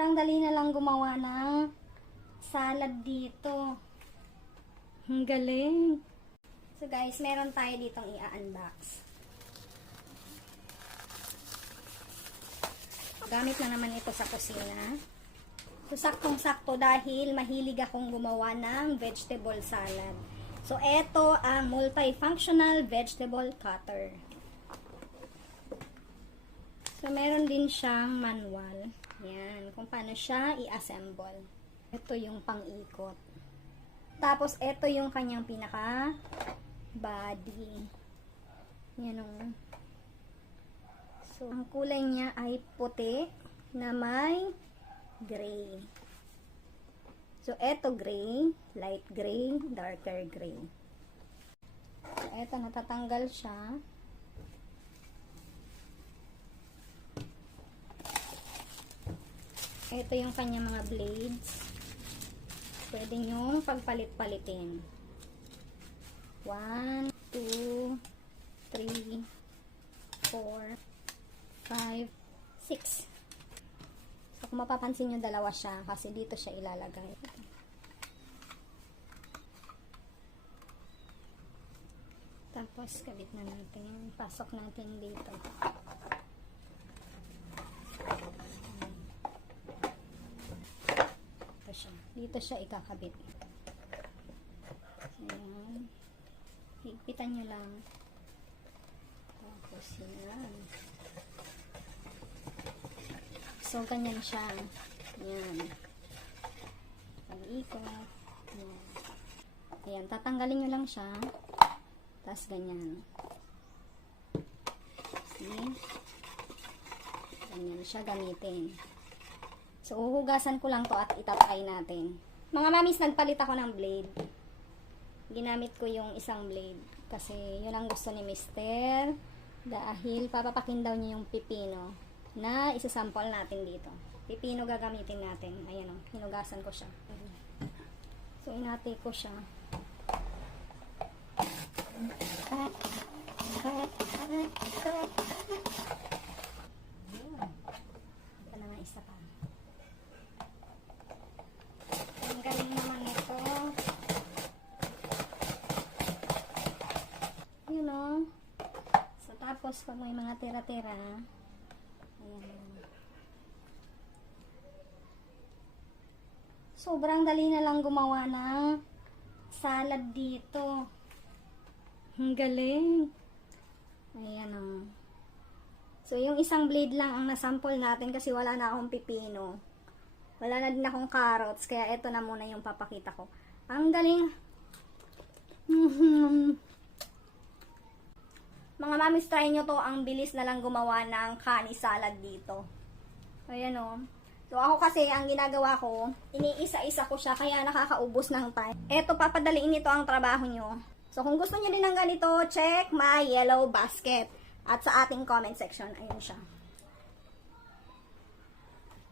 Sobrang dali na lang gumawa ng salad dito. Ang galing. So guys, meron tayo ditong i-unbox. Gamit na naman ito sa kusina. So saktong-sakto dahil mahilig akong gumawa ng vegetable salad. So ito ang multifunctional vegetable cutter. So meron din siyang manual. Yan, kung paano siya i-assemble. Ito yung pang-ikot. Tapos, ito yung kanyang pinaka-body. Yan o. So, ang kulay niya ay puti na may gray. So, ito gray, light gray, darker gray. So, ito natatanggal siya. Ito yung kanyang mga blades. Pwede nyong pagpalit-palitin. 1, 2, 3, 4, 5, 6. So, kung mapapansin nyo, dalawa siya kasi dito siya ilalagay. Tapos, kabit na natin. Pasok natin dito. Dito siya ikakabit. Ayan. Higpitan nyo lang. Tapos yan. So, ganyan siya. Ayan. Pag-ikot. Ayan. Ayan. Tatanggalin nyo lang siya. Tapos ganyan. See? Ganyan siya gamitin. So, uhugasan ko lang to at itatry natin. Mga mamis, nagpalit ako ng blade. Ginamit ko yung isang blade. Kasi, yun ang gusto ni Mister. Dahil, papapakin daw niya yung pipino na isasample natin dito. Pipino gagamitin natin. Ayan o, hinugasan ko siya. So, inati ko siya. Ito na nga isa pa. Ang galing naman ito. Yun o. So, tapos, pag may mga tira-tira, ayan. Sobrang dali na lang gumawa ng salad dito. Ang galing. Ayan o. So, yung isang blade lang ang nasample natin kasi wala na akong pipino. Wala na din akong carrots, kaya ito na muna yung papakita ko. Ang galing. Mga mamis, try nyo to. Ang bilis na lang gumawa ng kani salad dito. Ayan o. So, ako kasi, ang ginagawa ko, iniisa-isa ko siya, kaya nakakaubos ng time. Eto, papadaliin nito ang trabaho nyo. So, kung gusto nyo din ng ganito, check my yellow basket. At sa ating comment section, ayun siya.